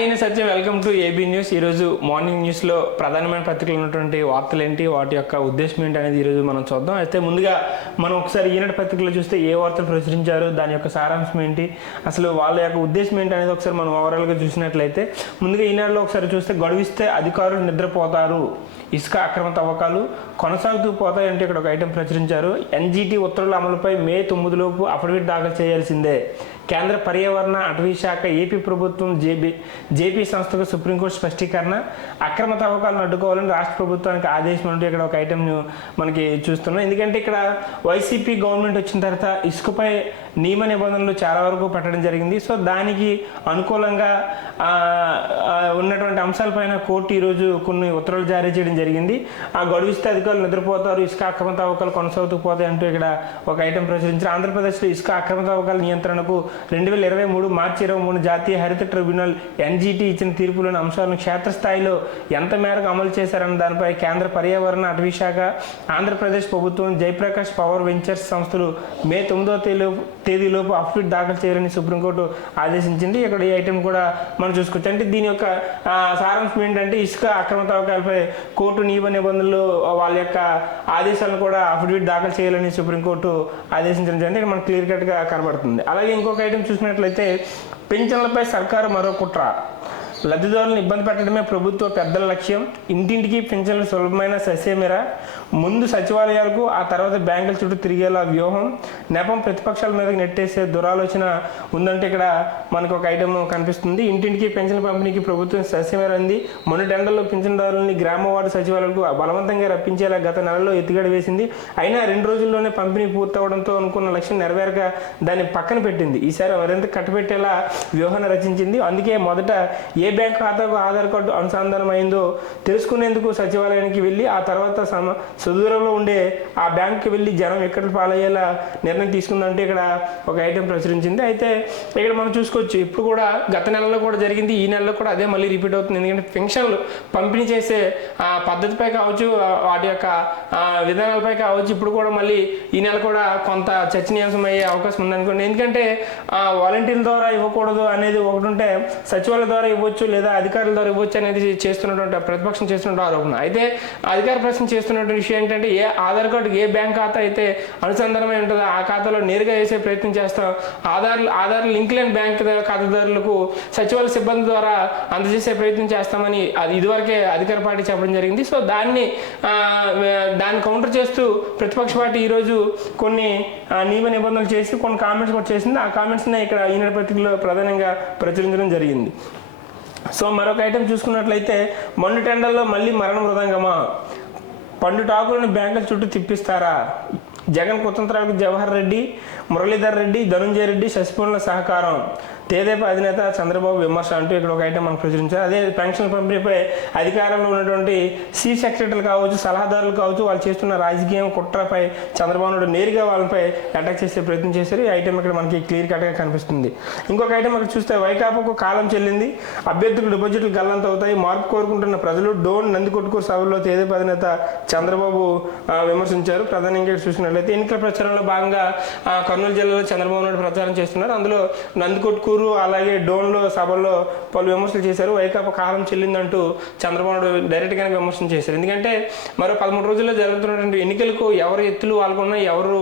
నేను Satyam. Welcome to AB news. ఈరోజు morning న్యూస్లో ప్రధానమైన పత్రికలు ఉన్నటువంటి వార్తలు ఏంటి, వాటి యొక్క ఉద్దేశం ఏంటి అనేది ఈరోజు మనం చూద్దాం. అయితే ముందుగా మనం ఒకసారి ఈనాడు పత్రికలో చూస్తే ఏ వార్తలు ప్రచురించారు, దాని యొక్క సారాంశం ఏంటి, అసలు వాళ్ళ యొక్క ఉద్దేశం ఏంటి అనేది ఒకసారి మనం ఓవరాల్గా చూసినట్లయితే ముందుగా ఈనాడులో ఒకసారి చూస్తే గడువిస్తే అధికారులు నిద్రపోతారు, ఇసుక అక్రమ తవ్వకాలు కొనసాగుతూ పోతాయంటే ఇక్కడ ఒక ఐటెం ప్రచురించారు. ఎన్జీటీ ఉత్తర్వుల అమలుపై మే 9 లోపు అఫిడవిట్ దాఖలు చేయాల్సిందే. కేంద్ర పర్యావరణ అటవీ శాఖ ఏపీ ప్రభుత్వం జేపీ సంస్థకు సుప్రీంకోర్టు స్పష్టీకరణ. అక్రమ తవ్వకాలను అడ్డుకోవాలని రాష్ట్ర ప్రభుత్వానికి ఆదేశం అంటూ ఇక్కడ ఒక ఐటెం మనకి చూస్తున్నాం. ఎందుకంటే ఇక్కడ వైసీపీ గవర్నమెంట్ వచ్చిన తర్వాత ఇసుకపై నియమ నిబంధనలు చాలా వరకు పెట్టడం జరిగింది. సో దానికి అనుకూలంగా ఉన్నటువంటి అంశాలపైన కోర్టు ఈరోజు కొన్ని ఉత్తర్వులు జారీ చేయడం జరిగింది. ఆ గడువిస్తే అధికారులు నిద్రపోతారు, ఇసుక అక్రమ తవ్వకాలు కొనసాగుతూ పోతాయి అంటూ ఇక్కడ ఒక ఐటెం ప్రచురించారు. ఆంధ్రప్రదేశ్లో ఇసుక అక్రమ తవ్వకాల నియంత్రణకు 2023 మార్చి 23 జాతీయ హరిత ట్రిబ్యునల్ ఎన్జీటీ ఇచ్చిన తీర్పులోని అంశాలను క్షేత్రస్థాయిలో ఎంత మేరకు అమలు చేశారన్న దానిపై కేంద్ర పర్యావరణ అటవీ శాఖ, ఆంధ్రప్రదేశ్ ప్రభుత్వం, జయప్రకాష్ పవర్ వెంచర్స్ సంస్థలు మే 9వ తేదీలోపు అఫిడవిట్ దాఖలు చేయాలని సుప్రీంకోర్టు ఆదేశించింది. ఇక్కడ ఈ ఐటెం కూడా మనం చూసుకోవచ్చు. అంటే దీని యొక్క సారాంశం ఏంటంటే ఇసుక అక్రమ తవ్వకాలపై కోర్టు నియమ నిబంధనలు వాళ్ళ యొక్క ఆదేశాలను కూడా అఫిడవిట్ దాఖలు చేయాలని సుప్రీంకోర్టు ఆదేశించడం జరిగింది. ఇక్కడ మనకు క్లియర్ కట్గా కనబడుతుంది. అలాగే ఇంకొక ఐటెం చూసినట్లయితే పెన్షన్లపై సర్కారు మరో కుట్ర. లబ్ధిదారులను ఇబ్బంది పెట్టడమే ప్రభుత్వ పెద్దల లక్ష్యం. ఇంటింటికి పెన్షన్లు సులభమైన సస్యమేర. ముందు సచివాలయాలకు, ఆ తర్వాత బ్యాంకుల చుట్టూ తిరిగేలా వ్యూహం. నెపం ప్రతిపక్షాల మీదకి నెట్టేసే దురాలోచన ఉందంటే ఇక్కడ మనకు ఒక ఐటమ్ కనిపిస్తుంది. ఇంటింటికి పెన్షన్ పంపిణీకి ప్రభుత్వం సస్యమేర అంది. మొన్నటి ఎండల్లో పెన్షన్దారులని గ్రామ వార్డు సచివాలయాలకు బలవంతంగా రప్పించేలా గత నెలలో ఎత్తుగడ వేసింది. అయినా 2 రోజుల్లోనే పంపిణీ పూర్తవడంతో అనుకున్న లక్ష్యం నెరవేరక దాన్ని పక్కన పెట్టింది. ఈసారి మరింత కట్టబెట్టేలా వ్యూహాన్ని రచించింది. అందుకే మొదట ఏ బ్యాంక్ ఖాతాకు ఆధార్ కార్డు అనుసంధానం అయిందో తెలుసుకునేందుకు సచివాలయానికి వెళ్ళి, ఆ తర్వాత సుదూరంలో ఉండే ఆ బ్యాంకుకి వెళ్ళి జనం ఎక్కడ పాలయ్యేలా నిర్ణయం తీసుకుందంటే ఇక్కడ ఒక ఐటెం ప్రచురించింది. అయితే ఇక్కడ మనం చూసుకోవచ్చు, ఇప్పుడు కూడా గత నెలలో కూడా జరిగింది, ఈ నెలలో కూడా అదే మళ్ళీ రిపీట్ అవుతుంది. ఎందుకంటే పెన్షన్లు పంపిణీ చేసే పద్ధతిపై కావచ్చు, వాటి యొక్క విధానాలపై కావచ్చు, ఇప్పుడు కూడా మళ్ళీ ఈ నెల కూడా కొంత చర్చనీయాంశం అయ్యే అవకాశం ఉందనుకోండి. ఎందుకంటే వాలంటీర్ల ద్వారా ఇవ్వకూడదు అనేది ఒకటి ఉంటే, సచివాలయం ద్వారా ఇవ్వచ్చు లేదా అధికారుల ద్వారా ఇవ్వచ్చు అనేది చేస్తున్నటువంటి ప్రతిపక్షం చేస్తున్న ఆరోపణ. అయితే అధికార ప్రశ్న చేస్తున్నటువంటి విషయం ఏంటంటే ఏ ఆధార్ కార్డు ఏ బ్యాంక్ ఖాతా అయితే అనుసంధానమై ఉంటుందో ఆ ఖాతాలో నేరుగా వేసే ప్రయత్నం చేస్తాం. ఆధార్ లింక్ లేని బ్యాంక్ ఖాతాదారులకు సచివాలయ సిబ్బంది ద్వారా అందజేసే ప్రయత్నం చేస్తామని అది ఇదివరకే అధికార పార్టీ చెప్పడం జరిగింది. సో దాన్ని కౌంటర్ చేస్తూ ప్రతిపక్ష పార్టీ ఈరోజు కొన్ని నియమ నిబంధనలు చేసి కొన్ని కామెంట్స్ కూడా చేసింది. ఆ కామెంట్స్ని ఇక్కడ ఈనాడు పత్రికలో ప్రధానంగా ప్రచురించడం జరిగింది. సో మరొక ఐటెం చూసుకున్నట్లయితే మొండి టెండర్లో మళ్ళీ మరణ మృదంగమా. పండు టాకులను బ్యాంకుల చుట్టూ తిప్పిస్తారా. జగన్ కుతంత్రాలకు జవహర్ రెడ్డి, మురళీధర్ రెడ్డి, ధనుంజయ రెడ్డి, శశిపూర్ణ సహకారం. తెదేపా అధినేత చంద్రబాబు విమర్శ అంటూ ఇక్కడ ఒక ఐటెం మనం ప్రచురించారు. అదే పెన్షన్ పంపిణీపై అధికారంలో ఉన్నటువంటి చీఫ్ సెక్రటరీలు కావచ్చు, సలహాదారులు కావచ్చు, వాళ్ళు చేస్తున్న రాజకీయం కుట్రపై చంద్రబాబు నాయుడు నేరుగా వాళ్ళపై అటాక్ చేసే ప్రయత్నం చేశారు. ఈ ఐటెం ఇక్కడ మనకి క్లియర్ కట్గా కనిపిస్తుంది. ఇంకొక ఐటెం ఇక్కడ చూస్తే వైకాపాకు కాలం చెల్లింది, అభ్యర్థులు డిపాజిట్లు గల్లంత అవుతాయి, మార్పు కోరుకుంటున్న ప్రజలు. డోన్ నందికొట్కూరు సభలో తెదేపా అధినేత చంద్రబాబు విమర్శించారు. ప్రధానంగా చూసినట్లయితే ఎన్నికల ప్రచారంలో భాగంగా కర్నూలు జిల్లాలో చంద్రబాబు నాయుడు ప్రచారం చేస్తున్నారు. అందులో నందికొట్కూరు అలాగే డోన్లో సభల్లో పలు విమర్శలు చేశారు. వైకాపా కాలం చెల్లిందంటూ చంద్రబాబు నాయుడు డైరెక్ట్గానే విమర్శలు చేశారు. ఎందుకంటే మరో 13 రోజుల్లో జరుగుతున్నటువంటి ఎన్నికలకు ఎవరు ఎత్తులు వాళ్ళకున్నాయి, ఎవరు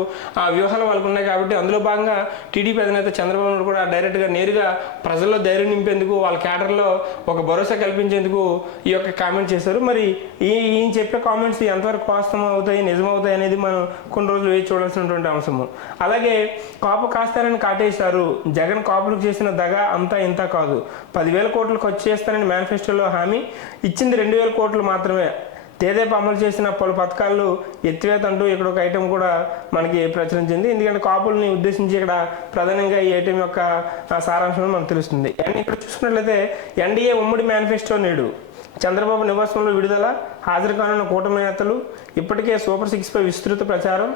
వ్యూహాలు వాళ్ళకున్నాయి. కాబట్టి అందులో భాగంగా టీడీపీ అధినేత చంద్రబాబు నాయుడు కూడా డైరెక్ట్గా నేరుగా ప్రజల్లో ధైర్యం నింపేందుకు, వాళ్ళ క్యాడర్లో ఒక భరోసా కల్పించేందుకు ఈ యొక్క కామెంట్ చేశారు. మరి ఈయన చెప్పే కామెంట్స్ ఎంతవరకు వాస్తవం అవుతాయి, నిజమవుతాయి అనేది మనం కొన్ని రోజులు వేచి చూడాల్సినటువంటి అంశము. అలాగే కాపు కాస్తారని కాటేశారు. జగన్ కాపులకు చేసిన దగ అంతా ఇంత కాదు. 10,000 కోట్లు ఖర్చు చేస్తారని మేనిఫెస్టోలో హామీ ఇచ్చింది 2,000 కోట్లు మాత్రమే. తెదేపా అమలు చేసిన పలు పథకాలు ఎత్తివేత అంటూ ఇక్కడ ఒక ఐటెం కూడా మనకి ప్రచురించింది. ఎందుకంటే కాపుల్ని ఉద్దేశించి ఇక్కడ ప్రధానంగా ఈ ఐటెం యొక్క సారాంశం మనకు తెలుస్తుంది. అండ్ ఇక్కడ చూసుకున్నట్లయితే ఎన్డీఏ ఉమ్మడి మేనిఫెస్టో నేడు చంద్రబాబు నివాసంలో విడుదల. హాజరు కానున్న కూటమి నేతలు. ఇప్పటికే సూపర్ 6 పై విస్తృత ప్రచారం.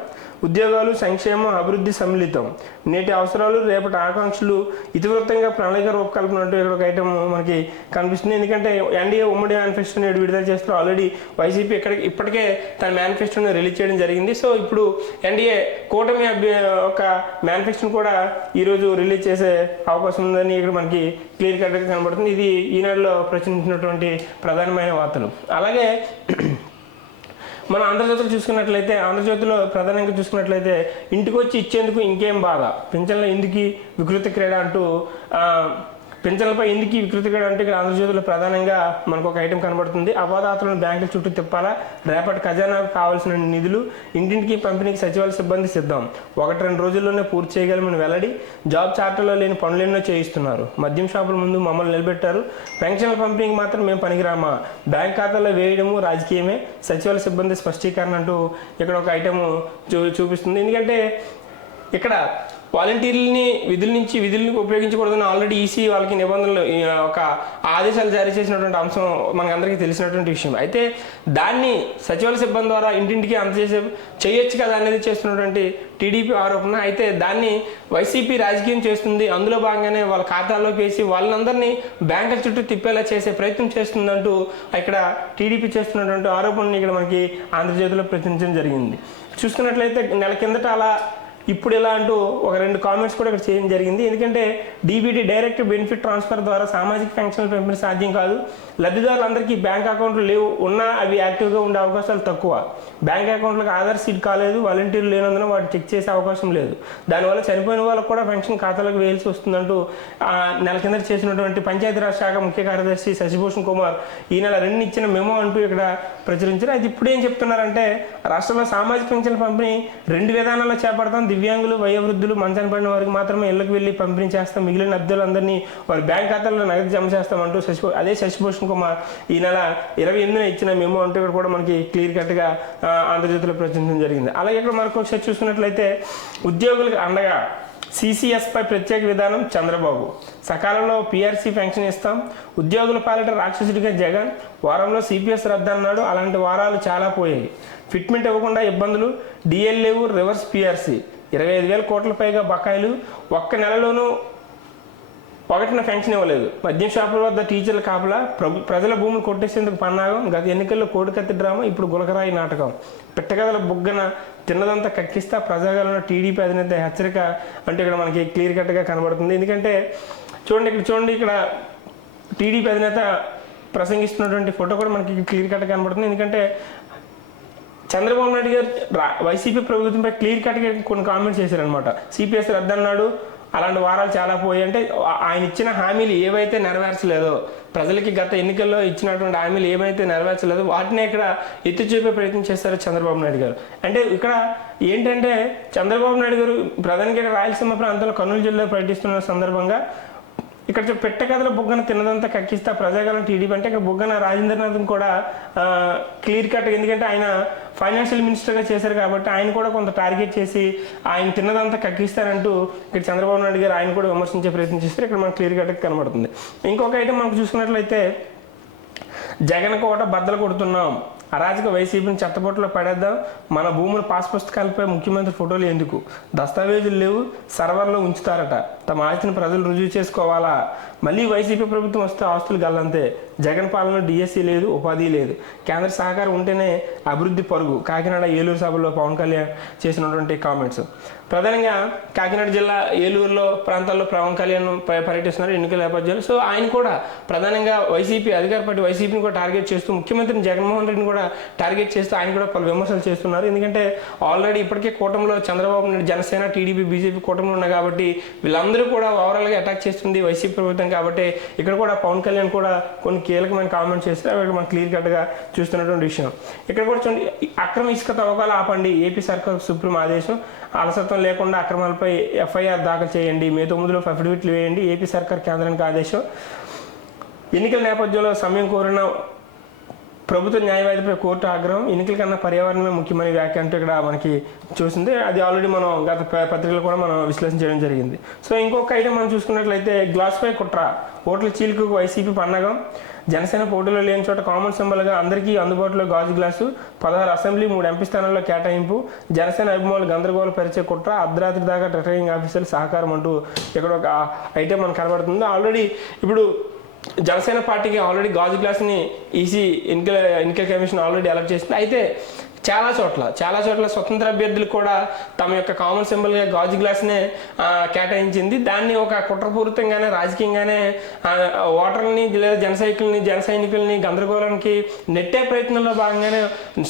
ఉద్యోగాలు, సంక్షేమం, అభివృద్ధి సమ్మిళితం, నేటి అవసరాలు, రేపటి ఆకాంక్షలు, ఇతివృత్తంగా ప్రణాళిక రూపకల్పన అంటూ ఇక్కడ ఒక ఐటమ్ మనకి కనిపిస్తుంది. ఎందుకంటే ఎన్డీఏ ఉమ్మడి మేనిఫెస్టోని విడుదల చేస్తారు. ఆల్రెడీ వైసీపీ ఇప్పటికే తన మేనిఫెస్టోని రిలీజ్ చేయడం జరిగింది. సో ఇప్పుడు ఎన్డీఏ కూటమి ఒక మేనిఫెస్టోని కూడా ఈరోజు రిలీజ్ చేసే అవకాశం ఉందని ఇక్కడ మనకి క్లియర్ కట్గా కనబడుతుంది. ఇది ఈనాడులో ప్రచురించినటువంటి ప్రధానమైన వార్తలు. అలాగే మనం ఆంధ్రజ్యోతిలో చూసుకున్నట్లయితే, ఆంధ్రజ్యోతిలో ప్రధానంగా చూసుకున్నట్లయితే ఇంటికి వచ్చి ఇచ్చేందుకు ఇంకేం బాధ, పింఛన్ల ఎందుకు వికృతి క్రీడ అంటూ పింఛన్లపై ఎందుకు వికృతి క్రీడ అంటే ఇక్కడ ఆంధ్రజ్యోతిలో ప్రధానంగా మనకు ఒక ఐటెం కనబడుతుంది. అవాదాతులను బ్యాంకుల చుట్టూ తిప్పాలా, రేపటి ఖజానాకు కావాల్సిన నిధులు ఇంటింటికి పంపిణీకి సచివాలయ సిబ్బంది సిద్ధం, 1-2 రోజుల్లోనే పూర్తి చేయగలమని వెల్లడి, జాబ్ చార్టర్లో లేని పనులెన్నో చేయిస్తున్నారు, మద్యం షాపుల ముందు మమ్మల్ని నిలబెట్టారు, పెన్షన్ల పంపిణీకి మాత్రం మేము పనికిరామా, బ్యాంక్ ఖాతాలో వేయడము రాజకీయమే, సచివాలయ సిబ్బంది స్పష్టీకరణ అంటూ ఇక్కడ ఒక ఐటెం చూపిస్తుంది. ఎందుకంటే ఇక్కడ వాలంటీర్లని విధులను ఉపయోగించకూడదని ఆల్రెడీ ఈసీ వాళ్ళకి నిబంధనలు ఒక ఆదేశాలు జారీ చేసినటువంటి అంశం మనకందరికీ తెలిసినటువంటి విషయం. అయితే దాన్ని సచివాలయ సిబ్బంది ద్వారా ఇంటింటికి చేయొచ్చు కదా అనేది చేస్తున్నటువంటి టీడీపీ ఆరోపణ. అయితే దాన్ని వైసీపీ రాజకీయం చేస్తుంది, అందులో భాగంగానే వాళ్ళ ఖాతాల్లోకి వేసి వాళ్ళందరినీ బ్యాంకుల చుట్టూ తిప్పేలా చేసే ప్రయత్నం చేస్తుందంటూ ఇక్కడ టీడీపీ చేస్తున్నటువంటి ఆరోపణని ఇక్కడ మనకి ఆంధ్రజ్యోతిలో ప్రచురించడం జరిగింది. చూసుకున్నట్లయితే నెల కిందట అలా ఇప్పుడు ఎలా అంటూ ఒక 2 కామెంట్స్ కూడా ఇక్కడ చేయడం జరిగింది. ఎందుకంటే డీబీటీ డైరెక్ట్ బెనిఫిట్ ట్రాన్స్ఫర్ ద్వారా సామాజిక పెన్షన్ల పెంపుని సాధ్యం కాదు, లబ్ధిదారులందరికీ బ్యాంక్ అకౌంట్లు లేవు, ఉన్నా అవి యాక్టివ్గా ఉండే అవకాశాలు తక్కువ, బ్యాంక్ అకౌంట్లకు ఆధార్ సీడ్ కాలేదు, వాలంటీర్లు లేనందున వాటిని చెక్ చేసే అవకాశం లేదు, దానివల్ల చనిపోయిన వాళ్ళకు కూడా పెన్షన్ ఖాతాలకు వేయాల్సి వస్తుందంటూ నెల కింద చేసినటువంటి పంచాయతీరాజ్ శాఖ ముఖ్య కార్యదర్శి శశిభూషణ్ కుమార్ ఈ నెల 2 ఇచ్చిన మెమో అంటూ ఇక్కడ ప్రచురించారు. అది ఇప్పుడు ఏం చెప్తున్నారంటే, రాష్ట్రంలో సామాజిక పెన్షన్ల పంపిణీ 2 విధానాల్లో చేపడతాం, దివ్యాంగులు, వయోవృద్ధులు, మంచాన పడిన వారికి మాత్రమే ఇళ్లకు వెళ్ళి పంపిణీ చేస్తాం, మిగిలిన లబ్ధిదారులందరినీ వారి బ్యాంక్ ఖాతాల్లో నగదు జమ చేస్తామంటూ శశిభూషణ్ కుమార్ ఈ నెల 28న ఇచ్చిన మెమో అంటూ ఇక్కడ కూడా మనకి క్లియర్ కట్గా ఆంధ్రజ్యోతిలో ప్రచురించడం జరిగింది. అలాగే ఇక్కడ మనకు ఒకసారి చూసుకున్నట్లయితే ఉద్యోగులకు అండగా సిసిఎస్పై ప్రత్యేక విధానం చంద్రబాబు, సకాలంలో పిఆర్సీ పెన్షన్ ఇస్తాం, ఉద్యోగుల పాలిట రాక్షసుడిగా జగన్, వారంలో సిపిఎస్ రద్దు అన్నాడు, అలాంటి వారాలు చాలా పోయాయి, ఫిట్మెంట్ ఇవ్వకుండా ఇబ్బందులు, డిఎల్ లేవు, రివర్స్ పిఆర్సీ, 25,000 కోట్ల పైగా బకాయిలు, ఒక్క నెలలోనూ 1న పెన్షన్ ఇవ్వలేదు, మద్యం షాపుల వద్ద టీచర్ల కాపలా, ప్రజల భూములు కొట్టేసేందుకు పన్నాగం, గత ఎన్నికల్లో కోడికత్తి డ్రామా, ఇప్పుడు గులకరాయి నాటకం, పిట్టగదల బుగ్గన తిన్నదంతా కక్కిస్తా, ప్రజాగలన టీడీపీ అధినేత హెచ్చరిక అంటే ఇక్కడ మనకి క్లియర్ కట్గా కనబడుతుంది. ఎందుకంటే చూడండి ఇక్కడ టీడీపీ అధినేత ప్రసంగిస్తున్నటువంటి ఫోటో కూడా మనకి క్లియర్ కట్గా కనబడుతుంది. ఎందుకంటే చంద్రబాబు నాయుడు గారు వైసీపీ ప్రభుత్వంపై క్లియర్ కట్గా కొన్ని కామెంట్స్ చేశారనమాట. సిపిఎస్ రద్దు అన్నాడు, అలాంటి వారాలు చాలా పోయి అంటే ఆయన ఇచ్చిన హామీలు ఏవైతే నెరవేర్చలేదో, ప్రజలకి గత ఎన్నికల్లో ఇచ్చినటువంటి హామీలు ఏవైతే నెరవేర్చలేదో వాటిని ఇక్కడ ఎత్తి చూపే ప్రయత్నం చేస్తారు చంద్రబాబు నాయుడు గారు. అంటే ఇక్కడ ఏంటంటే చంద్రబాబు నాయుడు గారు ప్రధానంగా రాయలసీమ ప్రాంతంలో కర్నూలు జిల్లాలో పర్యటిస్తున్న సందర్భంగా ఇక్కడ పెట్టకథల బుగ్గన తిన్నదంతా కక్కిస్తా ప్రజాగలం టీడీపీ అంటే ఇక్కడ బుగ్గన రాజేంద్రనాథ్ని కూడా క్లియర్ కట్, ఎందుకంటే ఆయన ఫైనాన్షియల్ మినిస్టర్గా చేశారు కాబట్టి ఆయన కూడా కొంత టార్గెట్ చేసి ఆయన తిన్నదంతా కక్కిస్తారంటూ ఇక్కడ చంద్రబాబు నాయుడు గారు ఆయన కూడా విమర్శించే ప్రయత్నం చేస్తారు. ఇక్కడ మనకు క్లియర్ కట్గా కనబడుతుంది. ఇంకొక ఐటమ్ మనకు చూసుకున్నట్లయితే జగన్ కోట బద్దలు కొడుతున్నాం, అరాజక వైసీపీని చెత్తబొట్టలో పడేద్దాం, మన భూముల పాస్ పుస్తకాలపై ముఖ్యమంత్రి ఫోటోలు ఎందుకు, దస్తావేజులు లేవు, సర్వర్లో ఉంచుతారట, తమ ఆస్తిని ప్రజలు రుజువు చేసుకోవాలా, మళ్ళీ వైసీపీ ప్రభుత్వం వస్తే ఆస్తులు గల్లంతే, జగన్ పాలన డిఎస్సీ లేదు, ఉపాధి లేదు, కేంద్ర సహకారం ఉంటేనే అభివృద్ధి పరుగు, కాకినాడ ఏలూరు సభలో పవన్ కళ్యాణ్ చేసినటువంటి కామెంట్స్. ప్రధానంగా కాకినాడ జిల్లా ఏలూరులో ప్రాంతాల్లో పవన్ కళ్యాణ్ పర్యటిస్తున్నారు ఎన్నికల నేపథ్యంలో. సో ఆయన కూడా ప్రధానంగా వైసీపీ అధికార పార్టీ వైసీపీని కూడా టార్గెట్ చేస్తూ ముఖ్యమంత్రిని జగన్మోహన్ రెడ్డిని కూడా టార్గెట్ చేస్తూ ఆయన కూడా పలు విమర్శలు చేస్తున్నారు. ఎందుకంటే ఆల్రెడీ ఇప్పటికే కూటమిలో చంద్రబాబు నాయుడు, జనసేన, టీడీపీ, బీజేపీ కూటమిలో ఉన్నాయి కాబట్టి వీళ్ళందరూ కూడా ఓవరాల్గా అటాక్ చేస్తుంది వైసీపీ ప్రభుత్వం కాబట్టి ఇక్కడ కూడా పవన్ కళ్యాణ్ కూడా కొన్ని కీలకమైన కామెంట్స్ చేస్తే అవి మనం క్లియర్ కట్గా చూస్తున్నటువంటి విషయం. ఇక్కడ కూడా చూడండి, అక్రమ ఇసుక తవ్వకాలు ఆపండి, ఏపీ సర్కార్ సుప్రీం ఆదేశం, అలసత్వం లేకుండా అక్రమాలపై ఎఫ్ఐఆర్ దాఖలు చేయండి, మే 9లో అఫిడవిట్లు వేయండి, ఏపీ సర్కార్ కేంద్రానికి ఆదేశం, ఎన్నికల నేపథ్యంలో సమయం కోరిన ప్రభుత్వ న్యాయవాదిపై కోర్టు ఆగ్రహం, ఎన్నికల కన్నా పర్యావరణమే ముఖ్యమైన వ్యాఖ్య అంటూ ఇక్కడ మనకి చూసింది. అది ఆల్రెడీ మనం గత పత్రికలు కూడా మనం విశ్లేషణ చేయడం జరిగింది. సో ఇంకొక ఐటమ్ మనం చూసుకున్నట్లయితే గ్లాస్పై కుట్ర, ఓట్ల చీలికకు వైసీపీ పన్నగం, జనసేన పోటీలో లేని చోట కామన్ సింబల్గా అందరికీ అందుబాటులో గాజు గ్లాసు, 16 అసెంబ్లీ 3 ఎంపీ స్థానాల్లో కేటాయింపు, జనసేన అభిమానులు గందరగోళ పరిచే కుట్ర, అర్ధరాత్రి దాకా రిటర్నింగ్ ఆఫీసర్లు సహకారం అంటూ ఇక్కడ ఒక ఐటమ్ మనకు కనబడుతుంది. ఆల్రెడీ ఇప్పుడు జనసేన పార్టీకి ఆల్రెడీ గాజు గ్లాస్ని ఈసీ ఎన్నికల కమిషన్ ఆల్రెడీ అలర్ట్ చేసింది. అయితే చాలా చోట్ల స్వతంత్ర అభ్యర్థులు కూడా తమ యొక్క కామన్ సింబల్గా గాజు గ్లాస్నే కేటాయించింది. దాన్ని ఒక కుట్రపూరితంగానే రాజకీయంగానే ఓటర్లని లేదా జన సైనికుల్ని గందరగోళానికి నెట్టే ప్రయత్నంలో భాగంగానే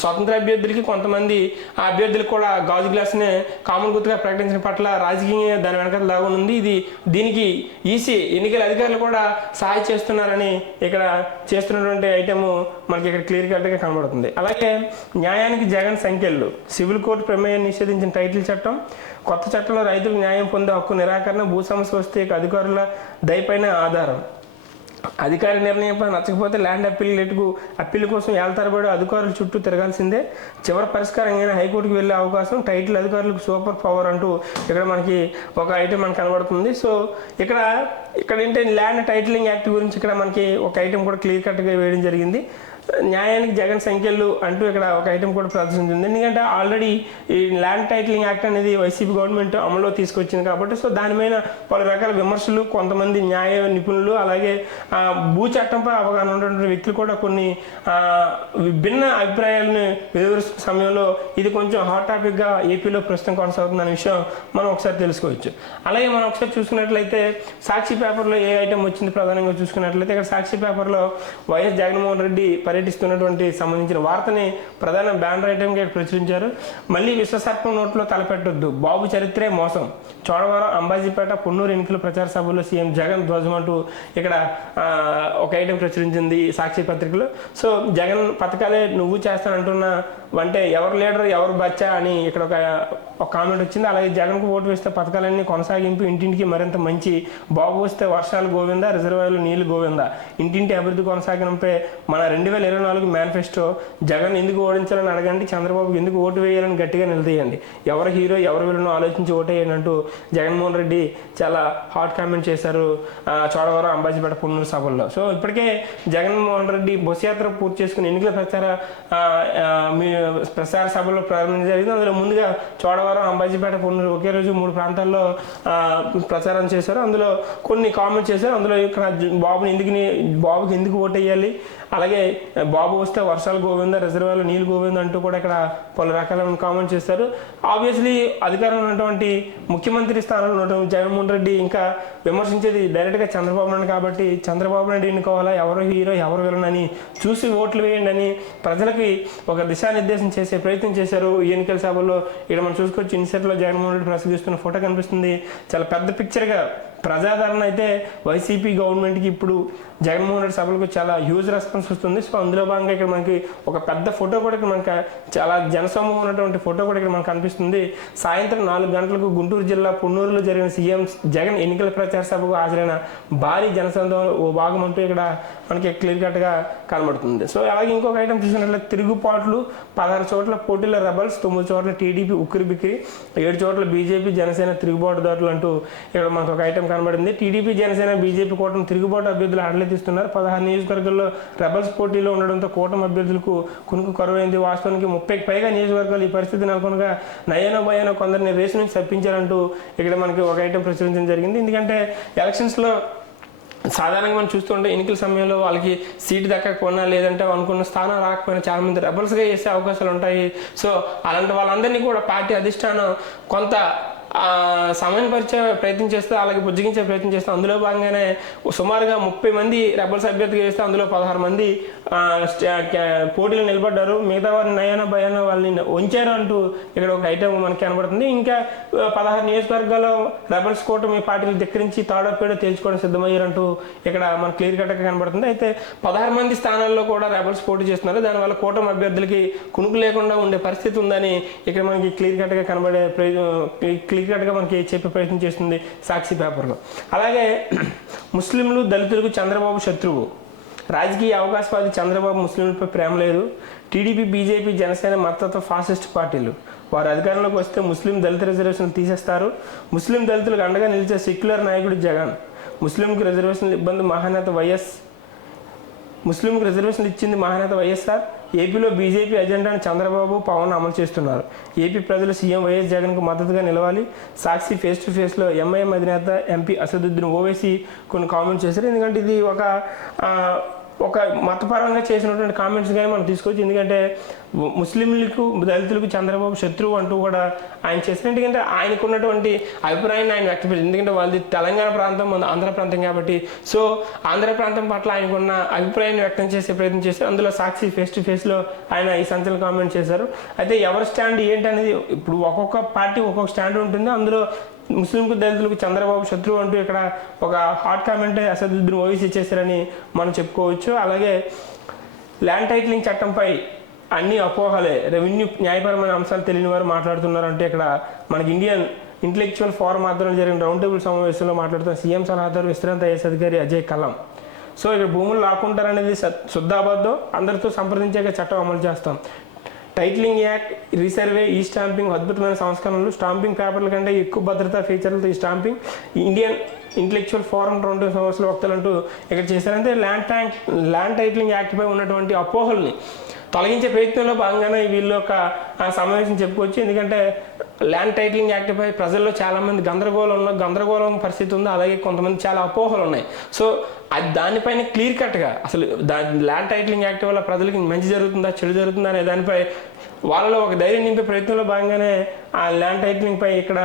స్వతంత్ర అభ్యర్థులకి కొంతమంది ఆ అభ్యర్థులు కూడా గాజు గ్లాస్నే కామన్ గుర్తుగా ప్రకటించిన పట్ల రాజకీయంగా దాని వెనకాల లాగునుంది. దీనికి ఈసీ ఎన్నికల అధికారులు కూడా సహాయం చేస్తున్నారని ఇక్కడ చేస్తున్నటువంటి ఐటమ్ మనకి ఇక్కడ క్లియర్ కట్గా కనబడుతుంది. అలాగే న్యాయానికి జగన్ సంఖ్యలు, సివిల్ కోర్టు ప్రమేయం నిషేధించిన టైటిల్ చట్టం, కొత్త చట్టంలో రైతులకు న్యాయం పొందే హక్కు నిరాకరణ, భూ సమస్య వస్తే అధికారుల దయపైన ఆధారం, అధికారి నిర్ణయంపై నచ్చకపోతే ల్యాండ్ అప్పీల్ కోసం ఏళ్తారబడి అధికారుల చుట్టూ తిరగాల్సిందే, చివరి పరిష్కారంగా హైకోర్టుకు వెళ్ళే అవకాశం, టైటిల్ అధికారులకు సూపర్ పవర్ అంటూ ఇక్కడ మనకి ఒక ఐటమ్ మనకు కనబడుతుంది. సో ఇక్కడ ఏంటంటే ల్యాండ్ టైటిలింగ్ యాక్ట్ గురించి ఇక్కడ మనకి ఒక ఐటమ్ కూడా క్లియర్ కట్గా వేయడం జరిగింది. న్యాయానికి జగన్ సంఖ్యలు అంటూ ఇక్కడ ఒక ఐటమ్ కూడా ప్రదర్శించింది. ఎందుకంటే ఆల్రెడీ ఈ ల్యాండ్ టైటిలింగ్ యాక్ట్ అనేది వైసీపీ గవర్నమెంట్ అమల్లో తీసుకొచ్చింది కాబట్టి సో దానిపైన పలు రకాల విమర్శలు, కొంతమంది న్యాయ నిపుణులు, అలాగే భూ చట్టంపై అవగాహన ఉన్నటువంటి వ్యక్తులు కూడా కొన్ని విభిన్న అభిప్రాయాలను వెలువరుస్తున్న సమయంలో ఇది కొంచెం హాట్ టాపిక్గా ఏపీలో ప్రస్తుతం కొనసాగుతుందనే విషయం మనం ఒకసారి తెలుసుకోవచ్చు. అలాగే మనం ఒకసారి చూసుకున్నట్లయితే సాక్షి పేపర్లో ఏ ఐటమ్ వచ్చింది ప్రధానంగా చూసుకున్నట్లయితే ఇక్కడ సాక్షి పేపర్లో వైఎస్ జగన్మోహన్ రెడ్డి పర్యటిస్తున్నటువంటి సంబంధించిన వార్తని ప్రధాన బ్యానర్ ఐటమ్గా ప్రచురించారు. మళ్ళీ విశ్వసర్పం నోట్లో తలపెట్టొద్దు, బాబు చరిత్రే మోసం, చోడవరం, అంబాజీపేట, పొన్నూరు ఎన్నికల ప్రచార సభలో సీఎం జగన్ ధ్వజం అంటూ ఇక్కడ ఒక ఐటమ్ ప్రచురించింది సాక్షి పత్రికలో. సో జగన్ పథకాలే నువ్వు చేస్తానంటున్న అంటే ఎవరు లీడర్ ఎవరు బచ్చా అని ఇక్కడ ఒక కామెంట్ వచ్చింది. అలాగే జగన్కు ఓటు వేస్తే పథకాలన్నీ కొనసాగింపు, ఇంటింటికి మరింత మంచి, బాబు వస్తే వర్షాలు గోవిందా, రిజర్వాయర్లు నీళ్లు గోవిందా, ఇంటింటి అభివృద్ధి కొనసాగింపై మన 2024 మేనిఫెస్టో, జగన్ ఎందుకు ఓడించాలని అడగండి, చంద్రబాబుకి ఎందుకు ఓటు వేయాలని గట్టిగా నిలదీయండి, ఎవరు హీరో ఎవరు విలనో ఆలోచించి ఓటేయండి అంటూ జగన్మోహన్ రెడ్డి చాలా హాట్ కామెంట్ చేశారు చోడవరం, అంబాజీపేట, పొన్నూరు సభల్లో. సో ఇప్పటికే జగన్మోహన్ రెడ్డి బస్సు యాత్ర పూర్తి చేసుకుని ఎన్నికల ప్రచార సభలో ప్రారంభించడం జరిగింది. అందులో ముందుగా చోడవరం, అంబాజీపేట, పొన్నూరు ఒకే రోజు 3 ప్రాంతాల్లో ప్రచారం చేశారు. అందులో కొన్ని కామెంట్ చేశారు. అందులో ఇక్కడ బాబుకి ఎందుకు ఓటేయాలి, అలాగే బాబు వస్తే వర్షాలు గోవింద, రిజర్వాయర్లు నీళ్ళు గోవింద అంటూ కూడా ఇక్కడ పలు రకాలైన కామెంట్ చేస్తారు. ఆబ్వియస్లీ అధికారంలో ఉన్నటువంటి ముఖ్యమంత్రి స్థానంలో ఉన్నటువంటి జగన్మోహన్ రెడ్డి ఇంకా విమర్శించేది డైరెక్ట్గా చంద్రబాబు నాయుడు కాబట్టి చంద్రబాబు నాయుడు ఎన్నుకోవాలా, ఎవరు హీరో ఎవరు విలన్ అని చూసి ఓట్లు వేయండి అని ప్రజలకి ఒక దిశానిర్దేశం చేసే ప్రయత్నం చేశారు ఈ ఎన్నికల సభలో. ఇక్కడ మనం చూసుకోవచ్చు, ఇన్సెట్లో జగన్మోహన్ రెడ్డి ప్రసంగిస్తున్న ఫోటో కనిపిస్తుంది. చాలా పెద్ద పిక్చర్గా ప్రజాదరణ అయితే వైసీపీ గవర్నమెంట్కి ఇప్పుడు జగన్మోహన్ రెడ్డి సభలకు చాలా హ్యూజ్ రెస్పాన్స్ వస్తుంది. సో అందులో భాగంగా ఇక్కడ మనకి ఒక పెద్ద ఫోటో కూడా ఇక్కడ మనకి చాలా జనసమూహం ఉన్నటువంటి ఫోటో కూడా ఇక్కడ మనకు కనిపిస్తుంది. సాయంత్రం 4 గంటలకు గుంటూరు జిల్లా పొన్నూరులో జరిగిన సీఎం జగన్ ఎన్నికల ప్రచార సభకు హాజరైన భారీ జనసందోహం ఓ భాగం అంటూ ఇక్కడ మనకి క్లియర్ కట్గా కనబడుతుంది. సో అలాగే ఇంకొక ఐటమ్ చూసినట్లయితే తిరుగుబాట్లు, 16 చోట్ల పోటీల రెబల్స్, 9 చోట్ల టీడీపీ ఉక్కిరి బిక్కిరి, 7 చోట్ల బీజేపీ జనసేన తిరుగుబాటుదారులు అంటూ ఇక్కడ మనకు ఒక ఐటమ్ కనబడింది. టీడీపీ జనసేన బీజేపీ కూటమి తిరుగుబాటు అభ్యర్థులు హడలెత్తిస్తున్నారు. 16 నియోజకవర్గాల్లో రెబల్స్ పోటీలో ఉండడంతో కూటమి అభ్యర్థులకు కునుకు కరువైంది. వాస్తవానికి 30కి పైగా నియోజకవర్గాలు ఈ పరిస్థితి నెలకొనగా నయనో భయానో కొందరిని రేసు నుంచి తప్పించారంటూ ఇక్కడ మనకి ఒక ఐటమ్ ప్రచురించడం జరిగింది. ఎందుకంటే ఎలక్షన్స్లో సాధారణంగా మనం చూస్తుంటే ఎన్నికల సమయంలో వాళ్ళకి సీటు దక్కకపోయినా లేదంటే అనుకున్న స్థానం రాకపోయినా చాలా మంది రెబల్స్గా చేసే అవకాశాలు ఉంటాయి. సో అలాంటి వాళ్ళందరినీ కూడా పార్టీ అధిష్టానం కొంత సమయం పరిచే ప్రయత్నం చేస్తే, అలాగే బుజ్జగించే ప్రయత్నం చేస్తే అందులో భాగంగానే సుమారుగా 30 మంది రెబల్స్ అభ్యర్థిగా చేస్తే అందులో 16 మంది పోటీలు నిలబడ్డారు. మిగతా వారిని నయాన భయాన వాళ్ళని ఉంచారు అంటూ ఇక్కడ ఒక ఐటమ్ మనకి కనబడుతుంది. ఇంకా 16 నియోజకవర్గాల్లో రెబల్స్ కూటమి పార్టీలు ధిక్కరించి తాడోపేడో తేల్చుకోవడం సిద్ధమయ్యారంటూ ఇక్కడ మనకు క్లియర్ కట్గా కనబడుతుంది. అయితే 16 మంది స్థానాల్లో కూడా రెబల్స్ పోటీ చేస్తున్నారు. దానివల్ల కూటమి అభ్యర్థులకి కునుకు లేకుండా ఉండే పరిస్థితి ఉందని ఇక్కడ మనకి క్లియర్ కట్గా కనబడే క్లియర్గా మనకి చెప్పే ప్రయత్నం చేస్తుంది సాక్షి పేపర్లో. అలాగే ముస్లింలు దళితులకు చంద్రబాబు శత్రువు, రాజకీయ అవకాశవాది చంద్రబాబు ముస్లింలపై ప్రేమ లేదు. టీడీపీ, బీజేపీ, జనసేన మద్దతు ఫాసిస్ట్ పార్టీలు. వారు అధికారంలోకి వస్తే ముస్లిం దళిత రిజర్వేషన్లు తీసేస్తారు. ముస్లిం దళితులకు అండగా నిలిచే సెక్యులర్ నాయకుడు జగన్. ముస్లింకు రిజర్వేషన్లు ఇబ్బంది ముస్లింకు రిజర్వేషన్లు ఇచ్చింది మహానేత వైఎస్ఆర్. ఏపీలో బీజేపీ అజెండాను చంద్రబాబు, పవన్ అమలు చేస్తున్నారు. ఏపీ ప్రజలు సీఎం వైఎస్ జగన్కు మద్దతుగా నిలవాలి. సాక్షి ఫేస్ టు ఫేస్లో ఎంఐఎం అధినేత ఎంపీ అసదుద్దీన్ ఓవైసీ కొన్ని కామెంట్స్ చేశారు. ఎందుకంటే ఇది ఒక మతపరంగా చేసినటువంటి కామెంట్స్ కానీ మనం తీసుకోవచ్చు. ఎందుకంటే ముస్లింలకు, దళితులకు చంద్రబాబు శత్రువు అంటూ కూడా ఆయన చేశారు. ఎందుకంటే ఆయనకు ఉన్నటువంటి అభిప్రాయాన్ని ఆయన వ్యక్తపరిచారు. ఎందుకంటే వాళ్ళది తెలంగాణ ప్రాంతం, మన ఆంధ్ర ప్రాంతం కాబట్టి సో ఆంధ్ర ప్రాంతం పట్ల ఆయనకున్న అభిప్రాయాన్ని వ్యక్తం చేసే ప్రయత్నం చేశారు. అందులో సాక్షి ఫేస్ టు ఫేస్లో ఆయన ఈ సంచలన కామెంట్ చేశారు. అయితే ఎవరి స్టాండ్ ఏంటి అనేది ఇప్పుడు ఒక్కొక్క పార్టీ ఒక్కొక్క స్టాండ్ ఉంటుంది. అందులో ముస్లింకు, దళితులకు చంద్రబాబు శత్రువు అంటూ ఇక్కడ ఒక హాట్ కామెంట్ అసదుద్దీన్ ఓవైసీ చేశారని మనం చెప్పుకోవచ్చు. అలాగే ల్యాండ్ టైటిలింగ్ చట్టంపై అన్ని అపోహలే, రెవెన్యూ న్యాయపరమైన అంశాలు తెలియని వారు మాట్లాడుతున్నారంటే ఇక్కడ మనకి ఇండియన్ ఇంటలెక్చువల్ ఫోరం ఆధ్వర్యంలో జరిగిన రౌండ్ టేబుల్ సమావేశంలో మాట్లాడుతున్న సీఎం సలహాదారు విశ్రాంత ఐఏఎస్ అధికారి అజయ్ కల్లం. సో ఇక్కడ భూములు లాక్కుంటారనేది శుద్ధాబద్ధం. అందరితో సంప్రదించాక చట్టం అమలు చేస్తాం. టైటిలింగ్ యాక్ట్, రీసర్వే, ఈ స్టాంపింగ్ అద్భుతమైన సంస్కరణలు. స్టాంపింగ్ పేపర్ల కంటే ఎక్కువ భద్రతా ఫీచర్లతో ఈ స్టాంపింగ్ ఇండియన్ ఇంటలెక్చువల్ ఫోరం 2 సంవత్సరాల వక్తలంటూ ఇక్కడ చేశారంటే ల్యాండ్ టైటిలింగ్ యాక్ట్పై ఉన్నటువంటి అపోహల్ని తొలగించే ప్రయత్నంలో భాగంగానే వీళ్ళు ఒక సమావేశం చెప్పుకోవచ్చు. ఎందుకంటే ల్యాండ్ టైటిలింగ్ యాక్ట్పై ప్రజల్లో చాలామంది గందరగోళం పరిస్థితి ఉంది. అలాగే కొంతమంది చాలా అపోహలు ఉన్నాయి. సో అది దానిపైన క్లియర్ కట్గా అసలు ల్యాండ్ టైటిలింగ్ యాక్ట్ వల్ల ప్రజలకి మంచి జరుగుతుందా, చెడు జరుగుతుందా అనే దానిపై వాళ్ళలో ఒక ధైర్యం నింపే ప్రయత్నంలో భాగంగానే ఆ ల్యాండ్ టైటిలింగ్ పై ఇక్కడ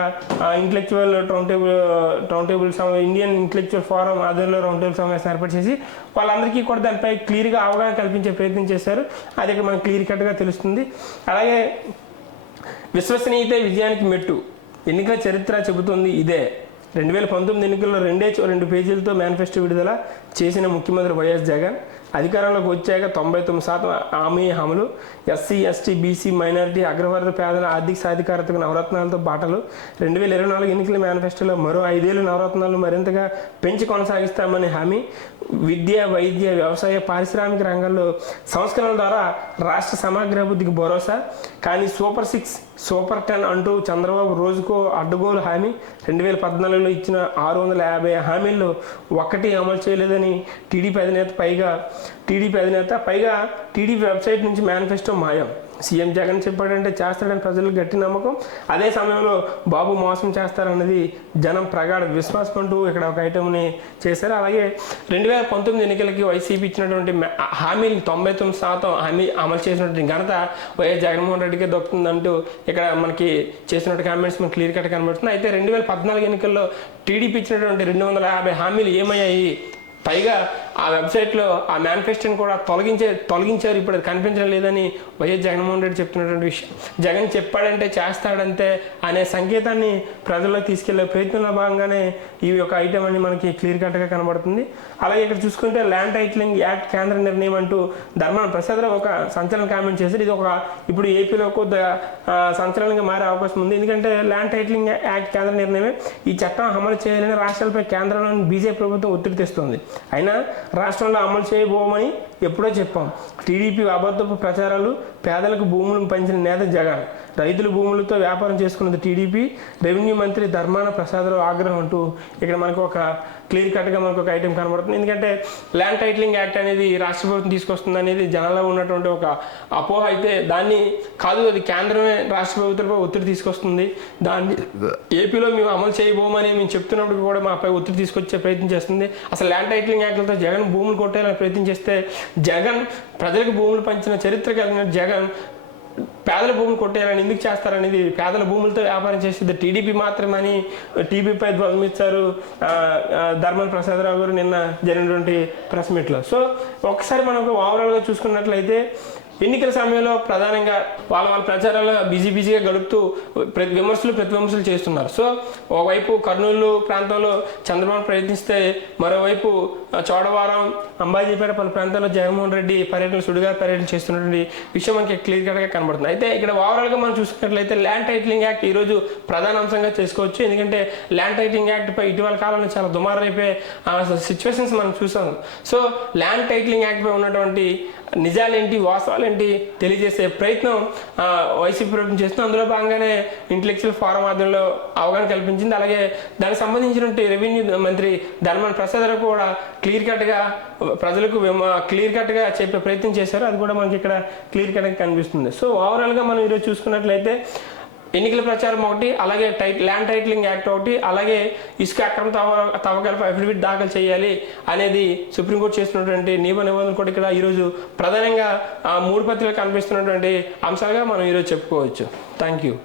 intellectual round table Indian intellectual forum ఆధ్వర్యంలో రౌండ్ టేబుల్ సమావేశం ఏర్పాటు చేసి వాళ్ళందరికీ కూడా దానిపై క్లియర్గా అవగాహన కల్పించే ప్రయత్నం చేశారు. అది ఇక్కడ మనకు క్లియర్ కట్గా తెలుస్తుంది. అలాగే విశ్వసనీయత విజయానికి మెట్టు, ఎన్నికల చరిత్ర చెబుతుంది ఇదే. 2019 ఎన్నికల్లో 2 పేజీలతో మేనిఫెస్టో విడుదల చేసిన ముఖ్యమంత్రి వైఎస్ జగన్ అధికారంలోకి వచ్చాక 99% హామీ అమలు. ఎస్సీ, ఎస్టీ, బీసీ, మైనారిటీ, అగ్రవర్గ పేదల ఆర్థిక సాధికారతకు నవరత్నాలతో బాటలు. 2024 ఎన్నికల మేనిఫెస్టోలో మరో 5 ఏళ్ళు నవరత్నాలు మరింతగా పెంచి కొనసాగిస్తామని హామీ. విద్య, వైద్య, వ్యవసాయ, పారిశ్రామిక రంగాల్లో సంస్కరణల ద్వారా రాష్ట్ర సమగ్ర అభివృద్ధికి భరోసా. కానీ సూపర్ 6, సూపర్ 10 అంటూ చంద్రబాబు రోజుకో అడ్డగోలు హామీ. 2014లో ఇచ్చిన 650 హామీల్లో ఒక్కటి అమలు చేయలేదని టీడీపీ అధినేత పైగా టీడీపీ వెబ్సైట్ నుంచి మేనిఫెస్టో మాయం. సీఎం జగన్ చెప్పాడంటే చేస్తాడని ప్రజలకు గట్టి నమ్మకం. అదే సమయంలో బాబు మోసం చేస్తారన్నది జనం ప్రగాఢ విశ్వాసం అంటూ ఇక్కడ ఒక ఐటమ్ని చేశారు. అలాగే 2019 ఎన్నికలకి వైసీపీ ఇచ్చినటువంటి హామీలు 99% హామీ అమలు చేసినటువంటి ఘనత వైఎస్ జగన్మోహన్ రెడ్డికే దొరుకుతుందంటూ ఇక్కడ మనకి చేసినట్టు కామెంట్స్ మనకి క్లియర్ కట్ కనబడుతుంది. అయితే 2014 ఎన్నికల్లో టీడీపీ ఇచ్చినటువంటి 250 హామీలు ఏమయ్యాయి? పైగా ఆ వెబ్సైట్లో ఆ మేనిఫెస్టోని కూడా తొలగించారు. ఇప్పుడు అది కనిపించడం లేదని వైఎస్ జగన్మోహన్ రెడ్డి చెప్తున్నటువంటి విషయం. జగన్ చెప్పాడంటే చేస్తాడంతే అనే సంకేతాన్ని ప్రజల్లోకి తీసుకెళ్లే ప్రయత్నంలో భాగంగానే ఈ యొక్క ఐటమ్ అని మనకి క్లియర్ కట్గా కనబడుతుంది. అలాగే ఇక్కడ చూసుకుంటే ల్యాండ్ టైటిలింగ్ యాక్ట్ కేంద్ర నిర్ణయం అంటూ ధర్మాన ప్రసాదరావు ఒక సంచలన కామెంట్ చేశారు. ఇది ఇప్పుడు ఏపీలో కొద్దిగా సంచలనంగా మారే అవకాశం ఉంది. ఎందుకంటే ల్యాండ్ టైటిలింగ్ యాక్ట్ కేంద్ర నిర్ణయమే. ఈ చట్టం అమలు చేయాలని రాష్ట్రాలపై కేంద్రంలోని బీజేపీ ప్రభుత్వం ఒత్తిడి తెస్తుంది. అయినా రాష్ట్రంలో అమలు చేయబోమని ఎప్పుడో చెప్పాం. టీడీపీ అబద్ధపు ప్రచారాలు, పేదలకు భూములను పంచిన నేత జగన్, రైతుల భూములతో వ్యాపారం చేసుకున్నది టీడీపీ, రెవెన్యూ మంత్రి ధర్మాన ప్రసాదరావు ఆగ్రహం అంటూ ఇక్కడ మనకు ఒక క్లియర్ కట్గా మనకు ఒక ఐటెం కనబడుతుంది. ఎందుకంటే ల్యాండ్ టైటిలింగ్ యాక్ట్ అనేది రాష్ట్ర ప్రభుత్వం తీసుకొస్తుంది అనేది జనాల్లో ఉన్నటువంటి ఒక అపోహ. అయితే దాన్ని కాదు, అది కేంద్రమే రాష్ట్ర ప్రభుత్వంపై ఒత్తిడి తీసుకొస్తుంది. దాన్ని ఏపీలో మేము అమలు చేయబోమని మేము చెప్తున్నప్పుడు కూడా మాపై ఒత్తిడి తీసుకొచ్చే ప్రయత్నం చేస్తుంది. అసలు ల్యాండ్ టైటిలింగ్ యాక్ట్లతో జగన్ భూములు కొట్టేయాలని ప్రయత్నం చేస్తే జగన్ ప్రజలకు భూములు పంచిన చరిత్ర కలిగిన జగన్ పేదల భూములు కొట్టేయాలని ఎందుకు చేస్తారనేది, పేదల భూములతో వ్యాపారం చేసేది టీడీపీ మాత్రమని టీడీపీపై ధ్వజమిచ్చారు ధర్మాన ప్రసాదరావు గారు నిన్న జరిగినటువంటి ప్రెస్ మీట్లో. సో ఒకసారి మనం ఓవరాల్గా చూసుకున్నట్లయితే ఎన్నికల సమయంలో ప్రధానంగా వాళ్ళ ప్రచారాలు బిజీగా గడుపుతూ ప్రతి విమర్శలు చేస్తున్నారు. సో ఒకవైపు కర్నూలు ప్రాంతంలో చంద్రబాబు ప్రయత్నిస్తే మరోవైపు చోడవరం, అంబాజీపేట పలు ప్రాంతాల్లో జగన్మోహన్ రెడ్డి సుడిగా పర్యటన చేస్తున్నటువంటి విషయం మనకి క్లియర్ కట్గా కనబడుతుంది. అయితే ఇక్కడ ఓవరాల్గా మనం చూసుకున్నట్లయితే ల్యాండ్ టైటిలింగ్ యాక్ట్ ఈరోజు ప్రధాన అంశంగా చేసుకోవచ్చు. ఎందుకంటే ల్యాండ్ టైటిలింగ్ యాక్ట్ పై ఇటీవల కాలంలో చాలా దుమారైపోయే సిచ్యువేషన్స్ మనం చూసాం. సో ల్యాండ్ టైటిలింగ్ యాక్ట్ పై ఉన్నటువంటి నిజాలేంటి, వాస్తవాలేంటి తెలియజేసే ప్రయత్నం వైసీపీ ప్రభుత్వం చేస్తుంది. అందులో భాగంగానే ఇంటెలెక్చువల్ ఫోరం ఆధ్వర్యంలో అవగాహన కల్పించింది. అలాగే దానికి సంబంధించినటువంటి రెవెన్యూ మంత్రి ధర్మాన ప్రసాద్ గారు కూడా క్లియర్ కట్గా చెప్పే ప్రయత్నం చేశారు. అది కూడా మనకి ఇక్కడ క్లియర్ కట్గా కనిపిస్తుంది. సో ఓవరాల్గా మనం ఈరోజు చూసుకున్నట్లయితే ఎన్నికల ప్రచారం ఒకటి, అలాగే ల్యాండ్ టైటిలింగ్ యాక్ట్ ఒకటి, అలాగే ఇసుక అక్రమ తవ్వకాలపై అఫిడవిట్ దాఖలు చేయాలి అనేది సుప్రీంకోర్టు చేస్తున్నటువంటి నిబంధనలు కూడా ఇక్కడ ఈరోజు ప్రధానంగా 3 పత్రికలు కనిపిస్తున్నటువంటి అంశాలుగా మనం ఈరోజు చెప్పుకోవచ్చు. Thank you.